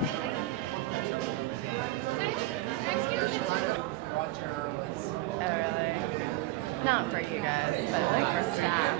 Oh, really? Not for you guys, but like for staff.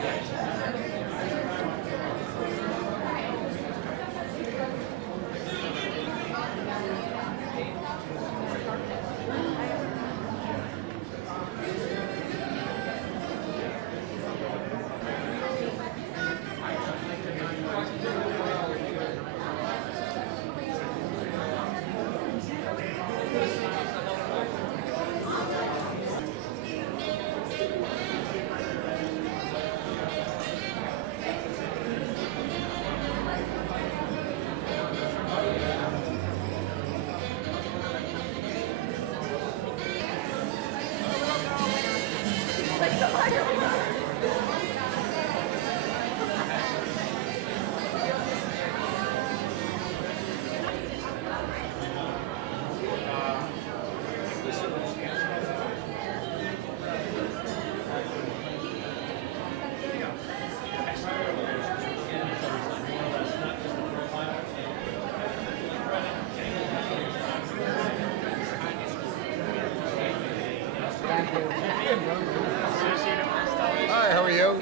Hi, how are you? You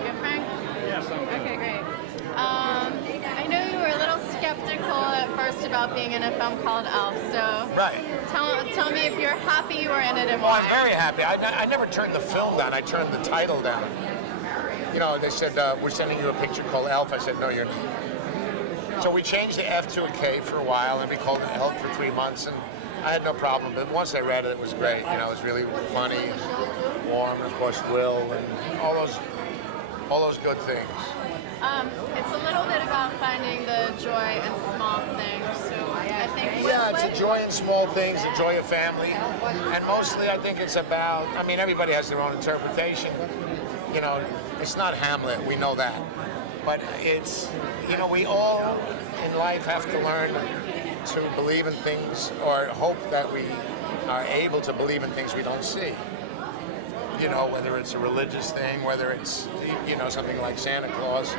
good, Frank? Yes, I'm good. Okay, great. I know you were a little skeptical at first about being in a film called Elf, so Right. tell me if you're happy you were in it and Well, why. I'm very happy. I never turned the film down. I turned the title down. You know, they said, we're sending you a picture called Elf. I said, no, you're not. So we changed the F to a K for a while, and we called it Elf for 3 months, and I had no problem. But once I read it, it was great. You know, it was really funny and warm, and of course, Will, and all those good things. It's a little bit about finding the joy in small things. So I think Yeah, it's a joy in small things, the joy of family, and mostly I think it's about, I mean, everybody has their own interpretation. You know, it's not Hamlet, we know that. But it's, you know, we all in life have to learn to believe in things, or hope that we are able to believe in things we don't see. You know, whether it's a religious thing, whether it's, you know, something like Santa Claus.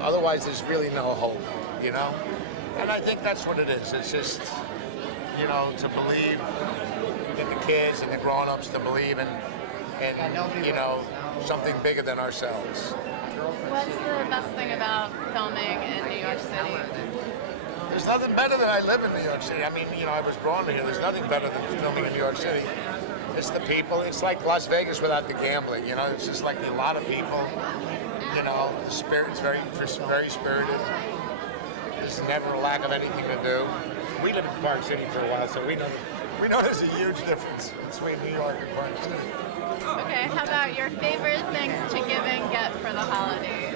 Otherwise, there's really no hope, you know? And I think that's what it is. It's just, you know, to believe in the kids and the grown-ups, to believe in, you know, something bigger than ourselves. What's the best thing about filming in New York City? There's nothing better than I live in New York City. I mean, you know, I was born here. There's nothing better than filming in New York City. It's the people. It's like Las Vegas without the gambling, you know? It's just like a lot of people, you know, the spirit's very spirited. There's never a lack of anything to do. We lived in Park City for a while, so we know there's a huge difference between New York and Park City. Okay, how about your favorite things to give and get for the holidays?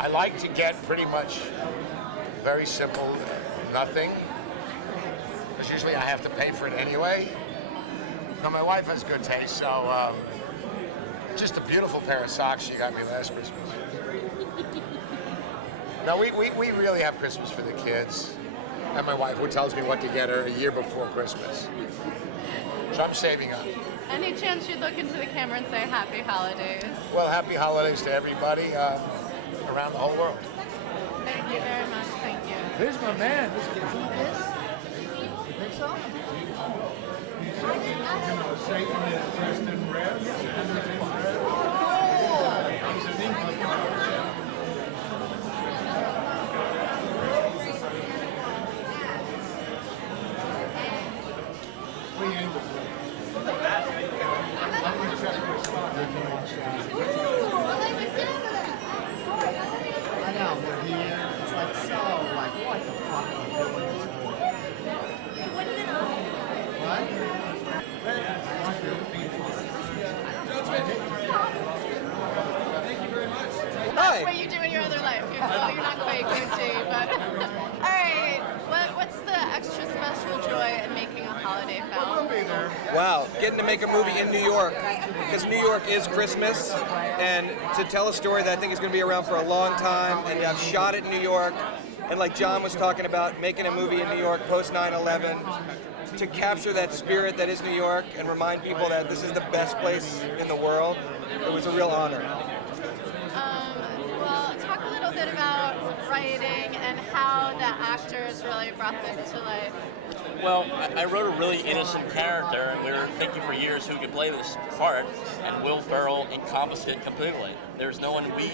I like to get pretty much very simple, nothing. Because usually I have to pay for it anyway. Now my wife has good taste, so just a beautiful pair of socks she got me last Christmas. No, we really have Christmas for the kids. And my wife, who tells me what to get her a year before Christmas. So I'm saving up. Any chance you'd look into the camera and say Happy Holidays? Well, happy holidays to everybody around the whole world. Thank you very much. Thank you. Here's my man. You think so? Satan is dressed in red. He's an English. I know, but it's like so, like, what the fuck are you doing this for? What? That's what you do in your other life. Well, you're not quite Gucci, but all right. What's the extra special joy in making a holiday film? Wow, getting to make a movie in New York, because New York is Christmas, and to tell a story that I think is going to be around for a long time, and I've shot it in New York, and like John was talking about, making a movie in New York post 9/11, to capture that spirit that is New York and remind people that this is the best place in the world, it was a real honor. Well, talk a little bit writing and how the actors really brought this to life? Well, I wrote a really innocent character, and we were thinking for years who could play this part, and Will Ferrell encompassed it completely. There's no one we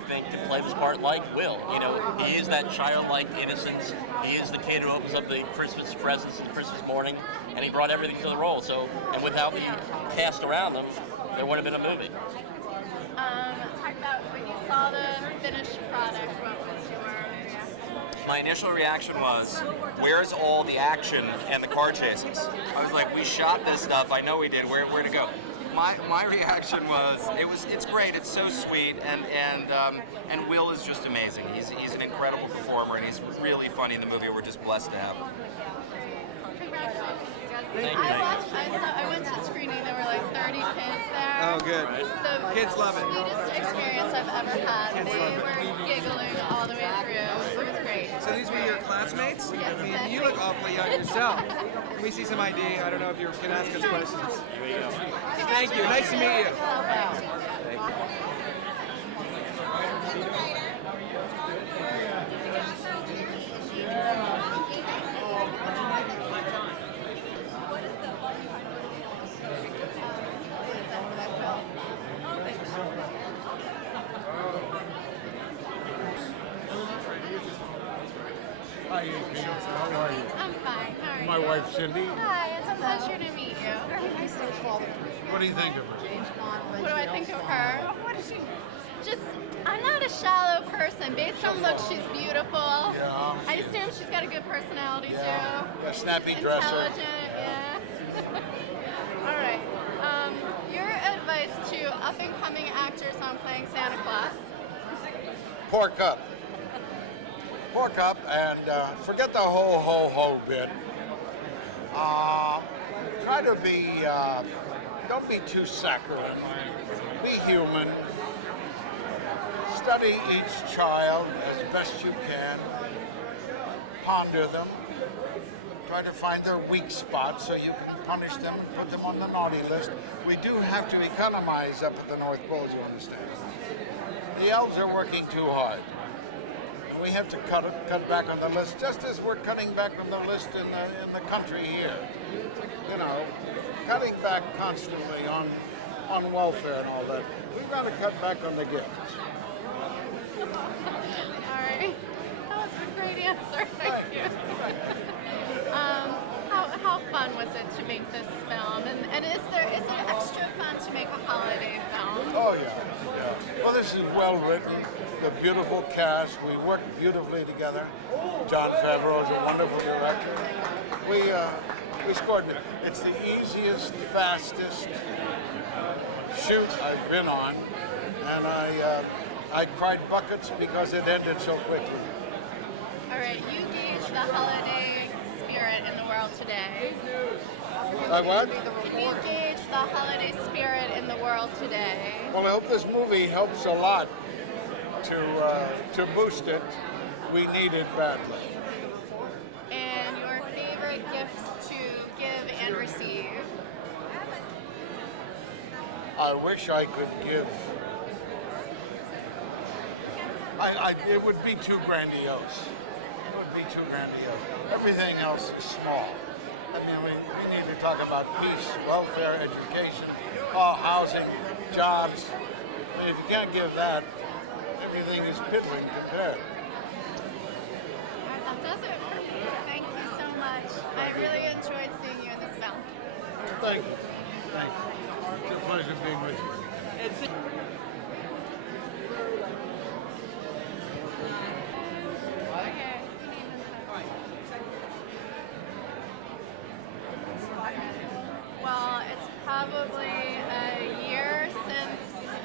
think can play this part like Will. You know, he is that childlike innocence. He is the kid who opens up the Christmas presents on Christmas morning, and he brought everything to the role. So, and without the cast around him, there wouldn't have been a movie. Talk about when you saw the finished product, what was your reaction? My initial reaction was, where's all the action and the car chases? I was like, we shot this stuff, I know we did, where'd it go? My reaction was, it's great, it's so sweet, and Will is just amazing. He's an incredible performer, and he's really funny in the movie. We're just blessed to have him. Congratulations, you guys. Thank you. I went to a screening, there were like 30 kids there. Oh, good. The Kids love it. sweetest experience I've ever had. They were giggling all the way through. It was great. So these were your classmates? Yes, I mean, yes. you look awfully young yourself. Can we see some ID? I don't know if you can ask us questions. Thank you. Nice to meet you. Hi, how are you? I'm fine. How are My you? wife Cindy. Hi, it's a pleasure to meet you. Very nice to meet you. What do you think of her? What do I think of her? What is she? Just, I'm not a shallow person. Based on looks, she's beautiful. Yeah, I assume she's got a good personality too. A snappy dresser. Intelligent, yeah. All right. Your advice to up-and-coming actors on playing Santa Claus? Pork up. Pork up and forget the ho ho ho bit. Try to be, don't be too saccharine. Be human. Study each child as best you can. Ponder them. Try to find their weak spots so you can punish them and put them on the naughty list. We do have to economize up at the North Pole, you understand. The elves are working too hard. We have to cut back on the list, just as we're cutting back on the list in the country here. You know, cutting back constantly on welfare and all that. We've got to cut back on the gifts. All right. That was a great answer. Thank you. How fun was it to make this film? And is it extra fun to make a holiday film? Oh, yeah. Well, this is well written. The beautiful cast. We worked beautifully together. Jon Favreau is a wonderful director. We scored. It's the easiest, fastest shoot I've been on, and I cried buckets because it ended so quickly. All right. You gauge the holiday spirit in the world today. What? Can you gauge the holiday spirit in the world today? Well, I hope this movie helps a lot to boost it. We need it badly. And your favorite gifts to give and receive? I wish I could give. It would be too grandiose. It would be too grandiose. Everything else is small. I mean, we need to talk about peace, welfare, education, housing, jobs. I mean, if you can't give that, everything is piddling compared. That does it for me. Thank you so much. I really enjoyed seeing you in this film. Thank you. Thank you. It's a pleasure being with you. Okay. Well, it's probably a year since,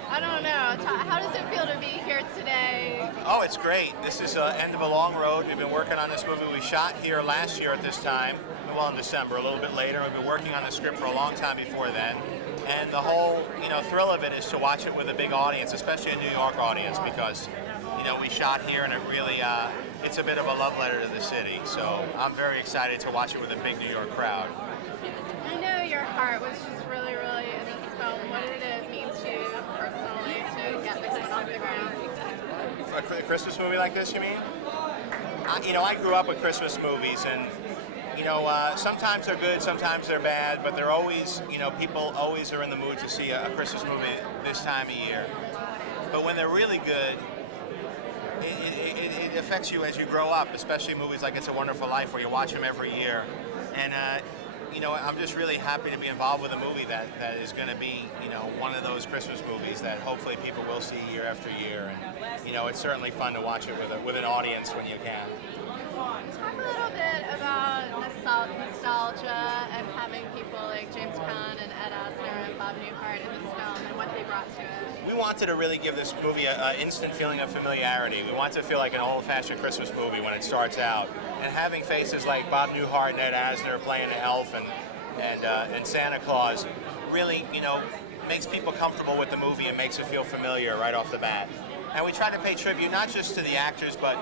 I don't know, how does it feel to be here today? Oh, it's great. This is the end of a long road. We've been working on this movie. We shot here last year at this time, well, in December, a little bit later. We've been working on the script for a long time before then. And the whole, thrill of it is to watch it with a big audience, especially a New York audience, because, we shot here and it really, it's a bit of a love letter to the city. So I'm very excited to watch it with a big New York crowd. I know your heart was just really, really in this film. What did it mean to you personally to get this one off the ground? a Christmas movie like this, you mean? I grew up with Christmas movies, and sometimes they're good, sometimes they're bad, but they're always, people always are in the mood to see a Christmas movie this time of year. But when they're really good, it affects you as you grow up, especially movies like It's a Wonderful Life, where you watch them every year. And I'm just really happy to be involved with a movie that is going to be, one of those Christmas movies that hopefully people will see year after year. And, it's certainly fun to watch it with an audience when you can. Talk a little bit about nostalgia and having people like James Caan and Asner and Bob Newhart in this film and what they brought to it. We wanted to really give this movie an instant feeling of familiarity. We want it to feel like an old-fashioned Christmas movie when it starts out. And having faces like Bob Newhart and Ed Asner playing the elf and Santa Claus really, makes people comfortable with the movie and makes it feel familiar right off the bat. And we try to pay tribute not just to the actors, but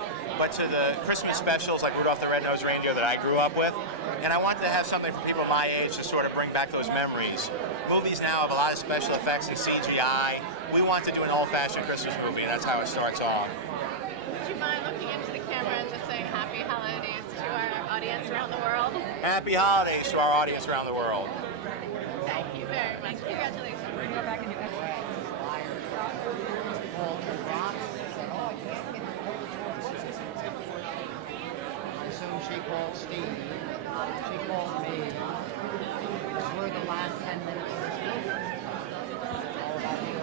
to the Christmas specials like Rudolph the Red-Nosed Reindeer that I grew up with. And I wanted to have something for people my age to sort of bring back those memories. Movies now have a lot of special effects and CGI. We want to do an old-fashioned Christmas movie, and that's how it starts off. Would you mind looking into the camera and just saying happy holidays to our audience around the world? Happy holidays to our audience around the world. Thank you very much. Congratulations. Go back and do that. She called Steve. She called me. Because we're the last 10 minutes of this movie. All about you.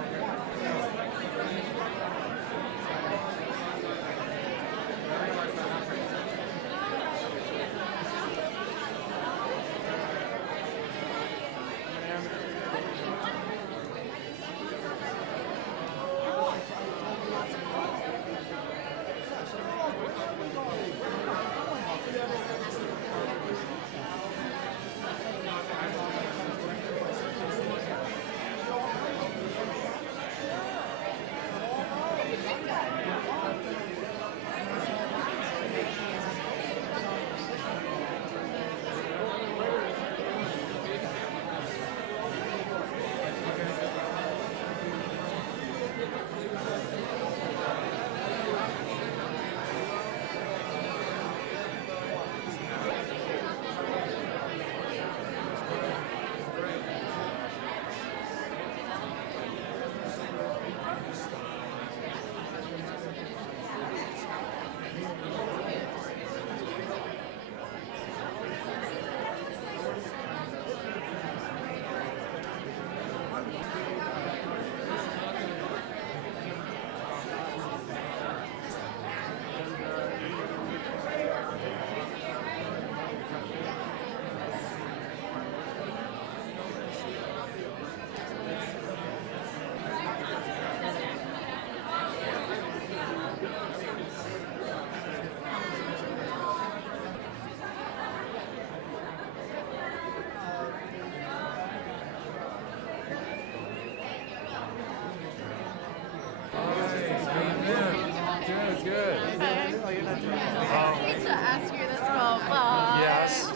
Good. I need to ask you this real well. Yes.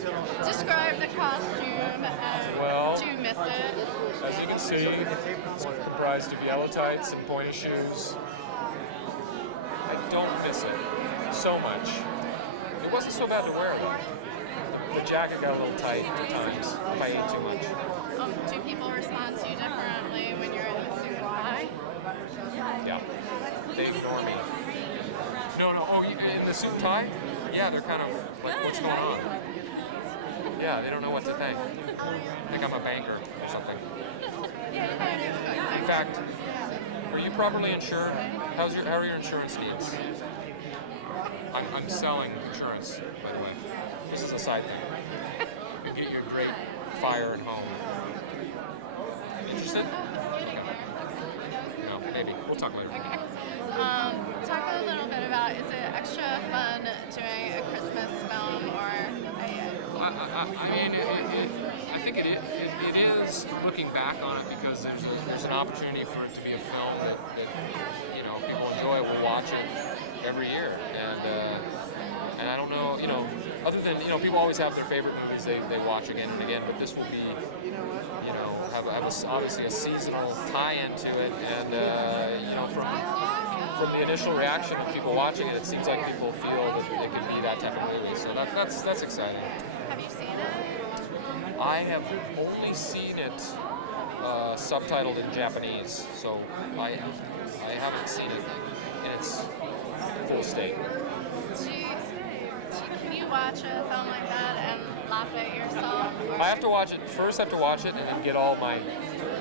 Describe the costume and Well, do you miss it? As you can see, it's comprised of yellow tights and pointy shoes. I don't miss it so much. It wasn't so bad to wear though. The jacket got a little tight at times if I ate too much. Do people respond to you differently when you're in the suit and tie? Yeah. They ignore me. No, oh, in the suit and tie? Yeah, they're kind of like, what's going on? Yeah, they don't know what to think. Think I'm a banker or something. In fact, are you properly insured? How are your insurance needs? I'm selling insurance, by the way. This is a side thing. You get your great fire and home. Interested? Okay. No, maybe. We'll talk later. Okay. Talk a little bit about, is it extra fun doing a Christmas film or I think it is looking back on it because there's an opportunity for it to be a film that people enjoy, will watch it every year, and I don't know, other than people always have their favorite movies they watch again and again, but this will be have obviously a seasonal tie-in to it, and from the initial reaction of people watching it, it seems like people feel that it can be that type of movie. So that's exciting. Have you seen it? I have only seen it subtitled in Japanese, so I haven't seen it in its full state. Can you watch a film like that and laugh at yourself? Or? I have to watch it first. I have to watch it and then get all my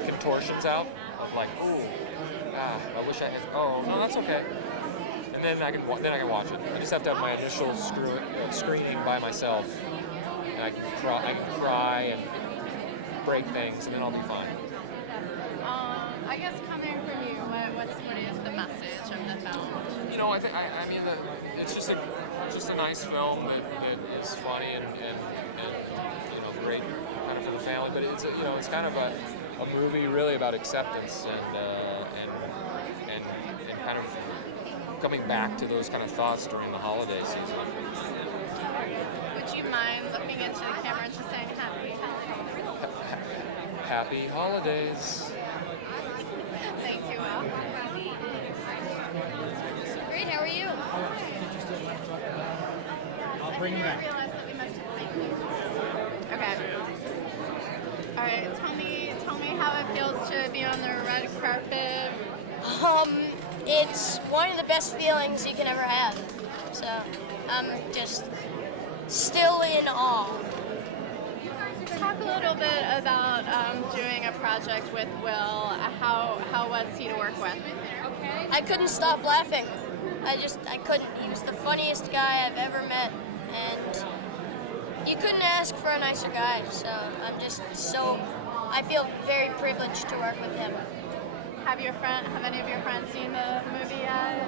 contortions out of like, ooh, I wish I had. Oh no, that's okay. And then I can watch it. I just have to have my initial screening by myself, and I can cry and break things, and then I'll be fine. I guess coming from you, what is the message of the film? You know, I mean, it's just a nice film that is funny and you know, great kind of for the family. But it's kind of a movie really about acceptance and kind of coming back to those kind of thoughts during the holiday season. Would you mind looking into the camera and just saying happy holidays? Happy holidays. Thank you, Will. Great, how are you? I'll bring him I back. realized that we must have thank you. Okay. All right, tell me how it feels to be on the red carpet. It's one of the best feelings you can ever have. So, I'm just still in awe. Talk a little bit about doing a project with Will. How was he to work with? I couldn't stop laughing. I couldn't. He was the funniest guy I've ever met, and you couldn't ask for a nicer guy. So I feel very privileged to work with him. Have any of your friends seen the movie yet?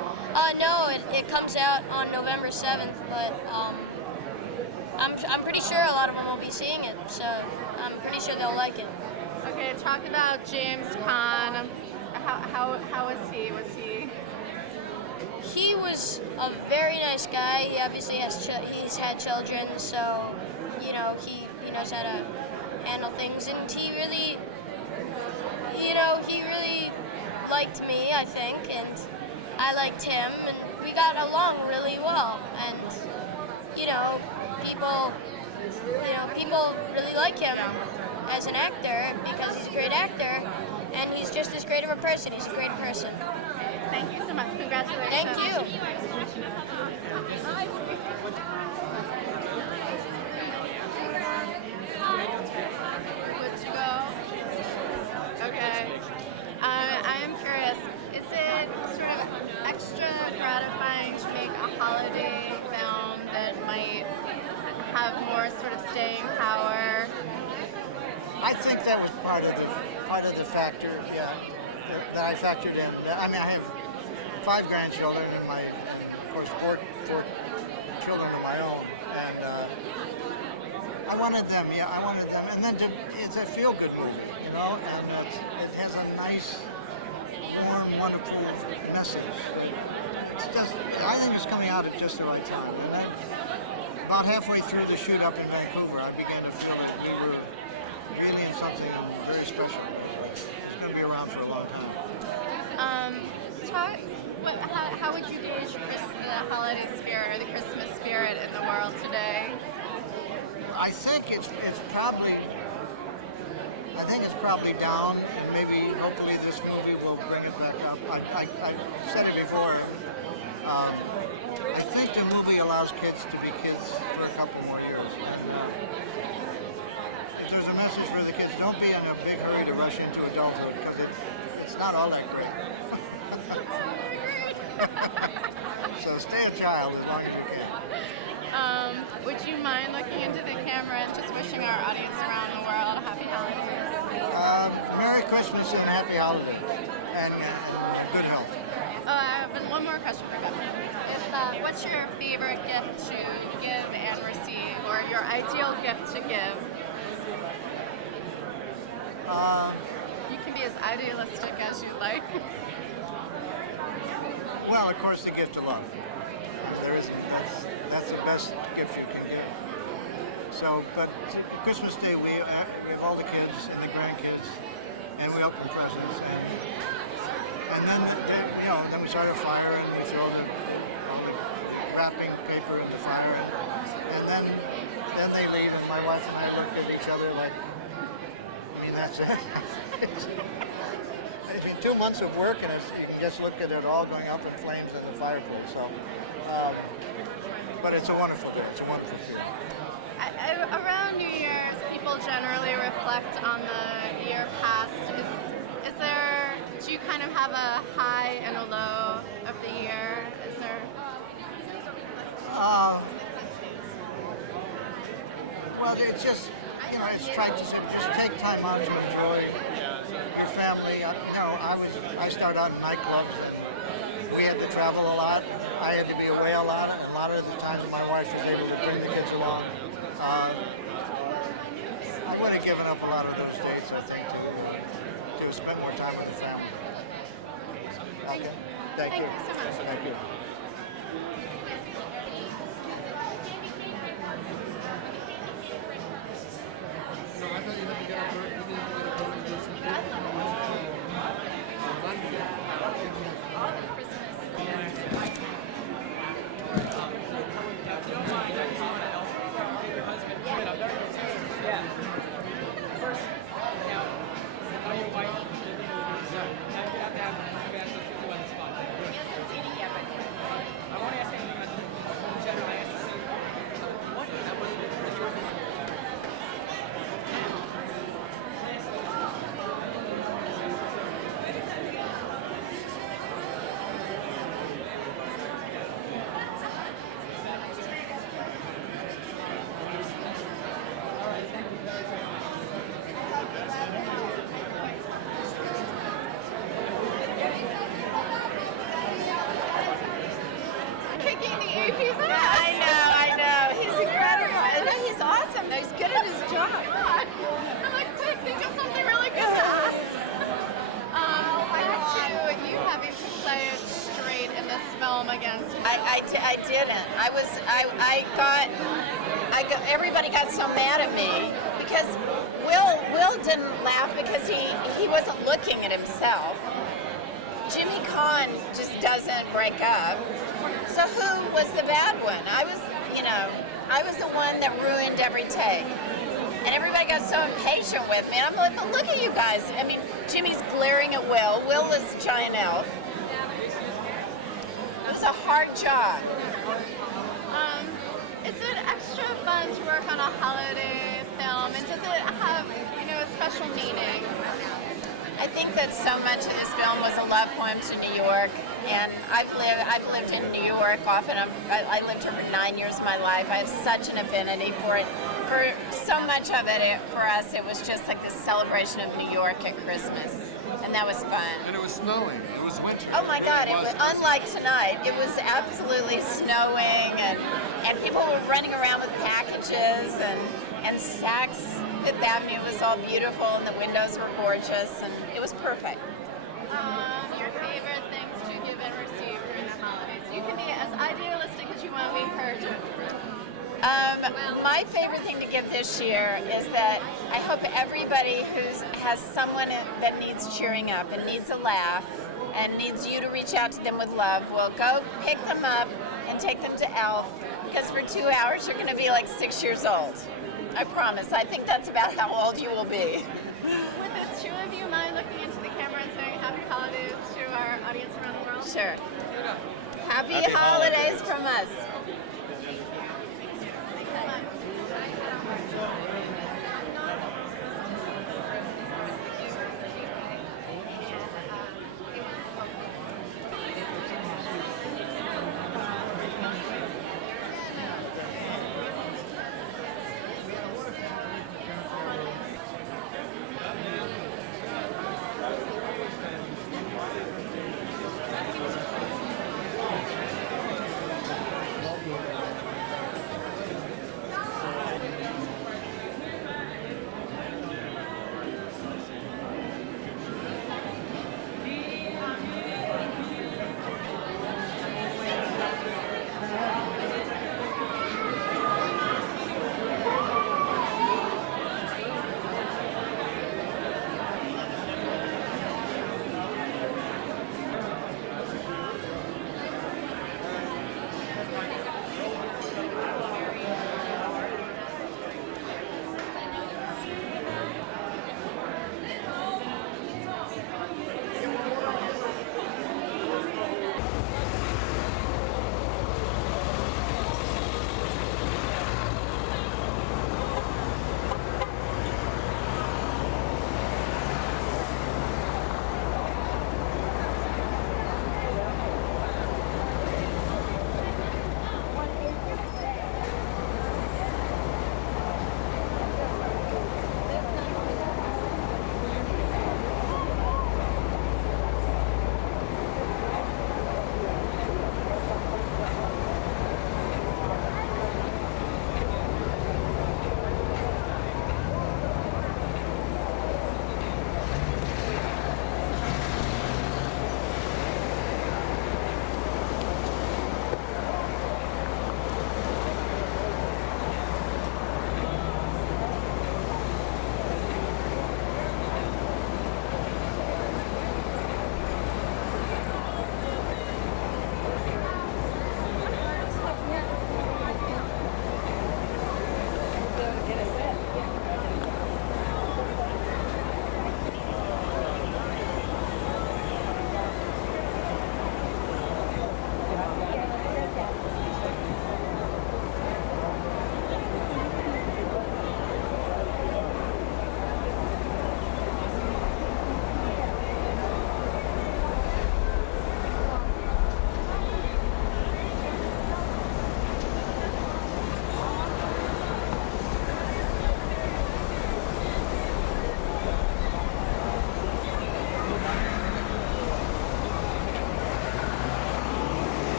No, it comes out on November 7th, but I'm pretty sure a lot of them will be seeing it, so I'm pretty sure they'll like it. Okay, talk about James Caan. How was he? He was a very nice guy. He obviously he's had children, so he knows how to handle things, and he really liked me, I think, and I liked him, and we got along really well, and people really like him as an actor because he's a great actor, and he's just as great of a person. He's a great person. Thank you so much. Congratulations. Thank you. Would you go? Okay. I am curious. Is it sort of extra gratifying to make a holiday film that might have more sort of staying power? I think that was part of the factor, yeah, that I factored in. I mean, I have 5 grandchildren and of course, four children of my own, and I wanted them, and then it's a feel-good movie, and it has a nice, warm, wonderful message. I think it's coming out at just the right time, and then about halfway through the shoot up in Vancouver, I began to feel that we were really in something very special. It's going to be around for a long time. How would you gauge the holiday spirit or the Christmas spirit in the world today? I think it's probably down, and maybe hopefully this movie will bring it back up. I said it before. I think the movie allows kids to be kids for a couple more years. If there's a message for the kids, don't be in a big hurry to rush into adulthood, because it's not all that great. So stay a child as long as you can. Would you mind looking into the camera and just wishing our audience around the world a happy holidays? Merry Christmas and happy holidays, and good health. Oh, I have one more question for you. What's your favorite gift to give and receive, or your ideal gift to give? You can be as idealistic as you like. Well, of course, the gift of love. That's the best gift you can give. So, but Christmas Day, we have all the kids and the grandkids, and we open presents, and And then then we start a fire and we throw the wrapping paper in the fire, and then they leave, and my wife and I look at each other like, I mean, that's it. It's been 2 months of work, and you can just look at it all going up in flames in the fireplace. So, but it's a wonderful day. It's a wonderful feeling. Around New Year's, people generally reflect on the year past. Is there? Do you kind of have a high and a low of the year? Is there? Well, it's just, it's trying to say, just take time out to enjoy your family. I started out in nightclubs, and we had to travel a lot. I had to be away a lot, and a lot of the times my wife was able to bring the kids along. I would have given up a lot of those days, I think, to spend more time with the family. Okay. Thank you so much. Thank you. I know. He's incredible. I know he's awesome. He's good at his job. I'm like, quick, think of something really good to ask. Back to you having to play it straight in this film against him. I didn't. Everybody got so mad at me because Will didn't laugh because he wasn't looking at himself. Jimmy Caan just doesn't break up. So who was the bad one? I was the one that ruined every take. And everybody got so impatient with me. And I'm like, but look at you guys. I mean, Jimmy's glaring at Will. Will is a giant elf. It was a hard job. Is it extra fun to work on a holiday film? And does it have, a special meaning? I think that so much of this film was a love poem to New York, and I've lived in New York often. I lived here for 9 years of my life. I have such an affinity for it. For so much of it, for us, it was just like this celebration of New York at Christmas, and that was fun. And it was snowing. It was winter. Oh my God! It was unlike tonight. It was absolutely snowing, and people were running around with packages and sacks. Fifth Avenue was all beautiful, and the windows were gorgeous, and it was perfect. Your favorite things to give and receive during the holidays. You can be as idealistic as you want. We encourage it. My favorite thing to give this year is that I hope everybody who has someone that needs cheering up and needs a laugh and needs you to reach out to them with love will go pick them up and take them to Elf, because for 2 hours you're going to be like 6 years old. I promise. I think that's about how old you will be. Would the two of you mind looking into the camera and saying happy holidays to our audience around the world? Sure. Happy holidays from us. Thanks so much.